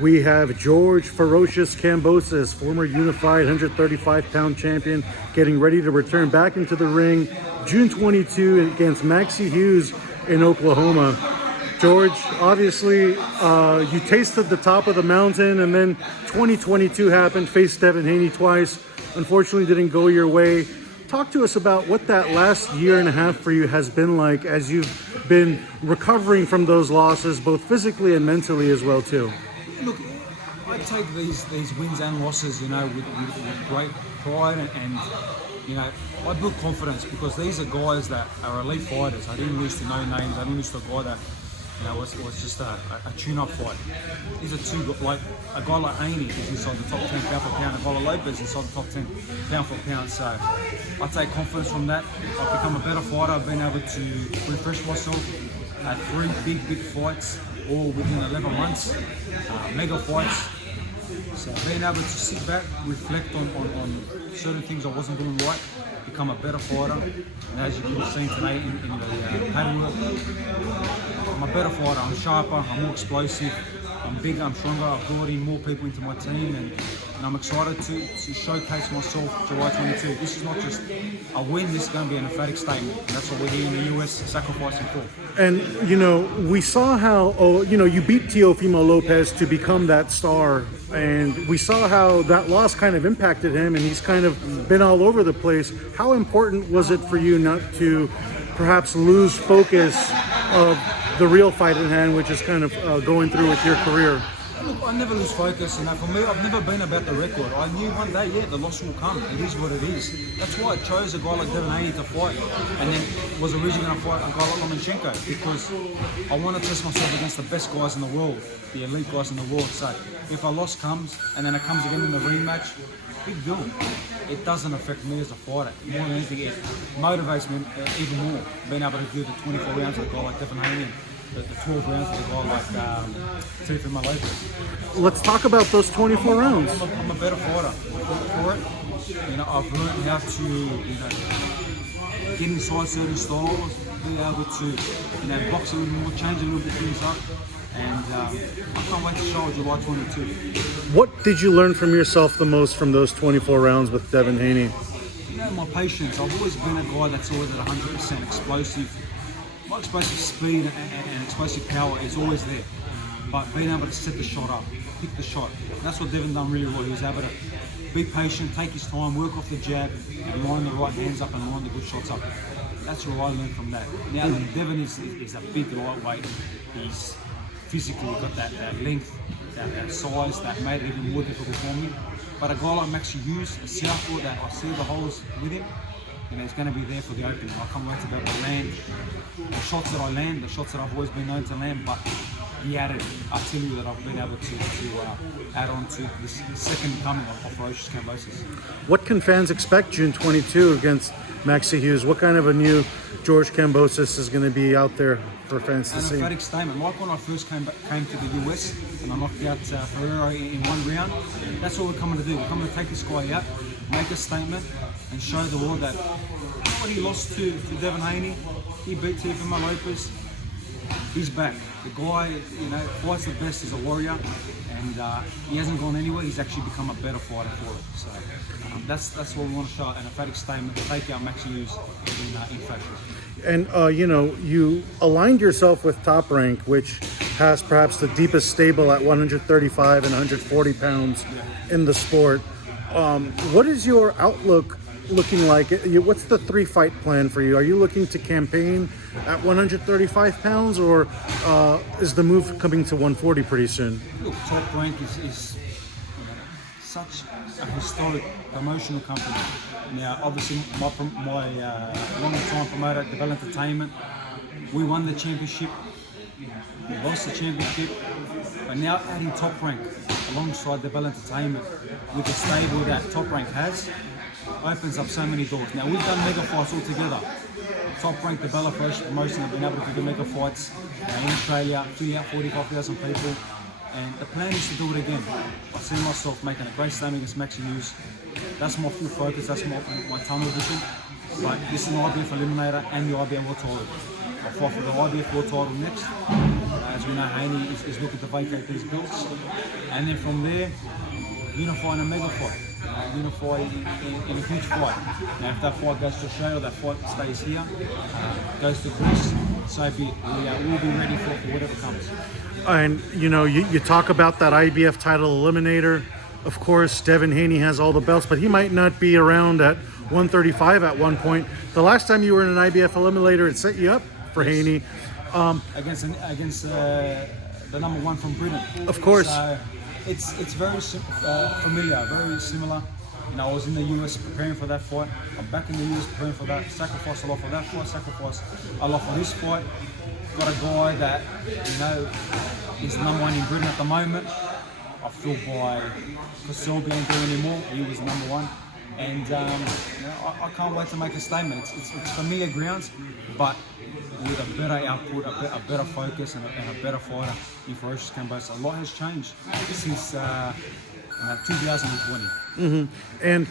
We have George Ferocious Kambosos, former unified 135-pound champion, getting ready to return back into the ring June 22 against Maxie Hughes in Oklahoma. George, obviously, you tasted the top of the mountain, and then 2022 happened, faced Devin Haney twice. Unfortunately, didn't go your way. Talk to us about what that last year and a half for you has been like as you've been recovering from those losses, both physically and mentally as well, too. Look, I take these wins and losses, with great pride and I build confidence because these are guys that are elite fighters. I didn't lose to no names. I didn't lose to a guy that was just a tune-up fight. These are two, like a guy like Haney is inside the top 10 pound for pound, a guy like Lopez inside the top 10 pound for pound. So I take confidence from that. I've become a better fighter. I've been able to refresh myself. Had 3 big fights, all within 11 months, mega fights. So being able to sit back, reflect on certain things I wasn't doing right, become a better fighter. And as you can have seen today in the paddle work, I'm a better fighter. I'm sharper, I'm more explosive, I'm bigger, I'm stronger. I've brought in more people into my team, and I'm excited to showcase myself July 22. This is not just a win, this is going to be an emphatic statement. And that's what we're here in the US sacrificing for. And, we saw how, you beat Teofimo Lopez to become that star. And we saw how that loss kind of impacted him, and he's kind of been all over the place. How important was it for you not to perhaps lose focus of the real fight in hand, which is kind of going through with your career? Look, I never lose focus, for me, I've never been about the record. I knew one day, the loss will come. It is what it is. That's why I chose a guy like Devin Haney to fight, and then was originally going to fight a guy like Lomachenko, because I want to test myself against the best guys in the world, the elite guys in the world. So if a loss comes, and then it comes again in the rematch, big deal. It doesn't affect me as a fighter. More than anything, it motivates me even more, being able to do the 24 rounds with a guy like Devin Haney. The 12 rounds with a guy like Teofimo Lopez. Let's talk about those 24 rounds. I'm a better fighter for it. I've learned how to, get inside certain styles, be able to, box a little more, change a little bit things up. And I can't wait to show it July 22. What did you learn from yourself the most from those 24 rounds with Devin Haney? My patience. I've always been a guy that's always at 100% explosive. My explosive speed and explosive power is always there, but being able to set the shot up, pick the shot, and that's what Devin done really well. He was able to be patient, take his time, work off the jab, and line the right hands up and line the good shots up. That's what I learned from that. Now, Devin is a big lightweight. He's physically got that length, that size that made it even more difficult for me. But a guy like Maxie Hughes, a southpaw that I see the holes with him, he's going to be there for the opening. I can't wait to be able to land the shots that I land, the shots that I've always been known to land, but the added artillery that I've been able to add on to this second coming of Ferocious Kambosos. What can fans expect June 22 against Maxie Hughes? What kind of a new George Kambosos is going to be out there for fans to see? An emphatic statement. Like when I first came to the US and I knocked out Ferrero in one round, that's what we're coming to do. We're coming to take this guy out, make a statement, and show the world that when he lost to Devin Haney, he beat Teofimo Lopez. He's back. The guy, fights the best as a warrior, and he hasn't gone anywhere. He's actually become a better fighter for it. So that's what we want to show, an emphatic statement to take out Maxie Hughes in fashion. And you aligned yourself with Top Rank, which has perhaps the deepest stable at 135 and 140 pounds in the sport. What is your outlook looking like? What's the 3-fight plan for you? Are you looking to campaign at 135 pounds, or is the move coming to 140 pretty soon? Look, Top Rank is such a historic promotional company. Now, obviously, my long-time promoter, Devin Entertainment, we won the championship, we lost the championship, but now adding Top Rank alongside Devin Entertainment with the stable that Top Rank has, opens up so many doors. Now, we've done mega fights all together. Top Rank, the Bella Ferocious promotion, have been able to do the mega fights in Australia, filling out 45,000 people. And the plan is to do it again. I see myself making a great statement against Maxie Hughes. That's my full focus, that's my tunnel vision. But this is an IBF Eliminator and the IBF World Title. I'll fight for the IBF World Title next. as we know, Haney is looking to vacate these belts. And then from there, unify in a mega fight. Unify in a huge fight. Now, if that fight goes to Australia, that fight stays here, goes to Greece, so be it. We'll be ready for whatever comes. And you talk about that IBF title eliminator. Of course, Devin Haney has all the belts, but he might not be around at 135 at one point. The last time you were in an IBF eliminator, it set you up for Haney. Against the number one from Britain. Of course. So it's very familiar, very similar. I was in the US preparing for that fight. I'm back in the US preparing for that. Sacrifice a lot for that fight. Sacrifice a lot for this fight. Got a guy that is the number one in Britain at the moment. I feel because Selby ain't doing anymore. He was number one. And I can't wait to make a statement. It's familiar grounds, but with a better output, a better focus, and a better fighter in Ferocious Kambosos. A lot has changed since 2020. Mm-hmm. And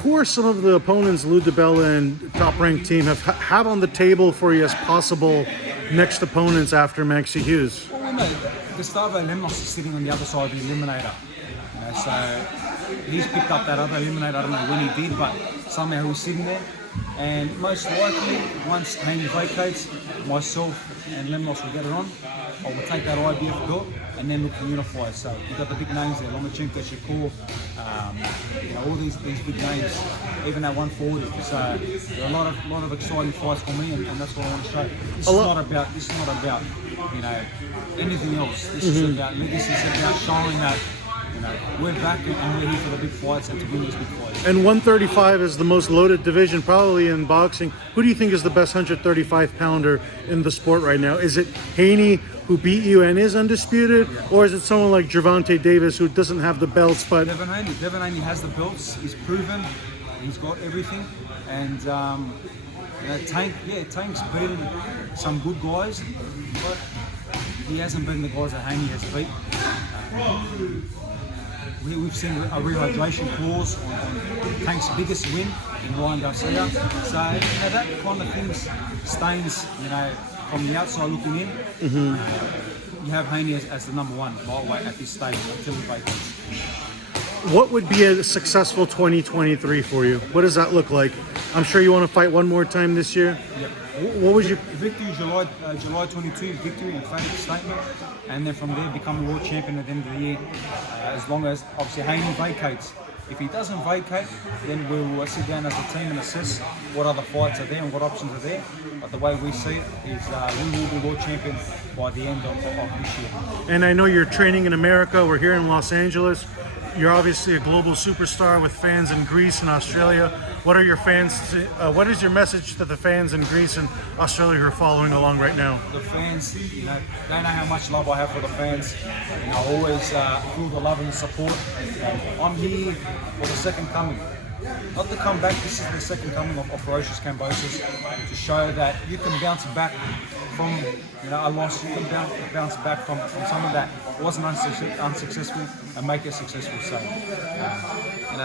who are some of the opponents Lou DiBella and Top Rank team have on the table for you as possible next opponents after Maxi Hughes? Well, we know Gustavo Lemnos is sitting on the other side of the eliminator. So he's picked up that other eliminator. I don't know when he did, but somehow he's sitting there. And most likely, once Haney vacates, myself and Lemnos will get it on. I will take that IBF belt and then look to unify. So you've got the big names there, Lomachenko, Shakur, all these big names, even at 140. So there are a lot of exciting fights for me, and that's what I want to show. This is not about anything else. This is about me. This is about showing that we're back and we're here for the big fights and to win these big fights. And 135 is the most loaded division probably in boxing. Who do you think is the best 135 pounder in the sport right now? Is it Haney, who beat you and is undisputed, or is it someone like Gervonta Davis who doesn't have the belts but Devin Haney has the belts. He's proven. He's got everything. And Tank's beaten some good guys, but he hasn't beaten the guys that Haney has beat. We've seen a rehydration clause on Tank's biggest win in Ryan Garcia. So that kind of things stains, from the outside looking in. Mm-hmm. You have Haney as the number one lightweight at this stage until he vacates. What would be a successful 2023 for you? What does that look like? I'm sure you want to fight one more time this year. Yep. What was your victory? July 22 victory, emphatic statement, and then from there become the world champion at the end of the year. As long as obviously Haney vacates. If he doesn't vacate, then we'll sit down as a team and assess what other fights are there and what options are there. But the way we see it is we will be world champion by the end of this year. And I know you're training in America. We're here in Los Angeles. You're obviously a global superstar with fans in Greece and Australia. What are your fans? What is your message to the fans in Greece and Australia who are following along right now? The fans, they know how much love I have for the fans. I always feel the love and the support. I'm here for the second coming. Not to come back, this is the second coming of Ferocious Kambosos, to show that you can bounce back from a loss, you can bounce back from something that wasn't unsuccessful and make it successful. So,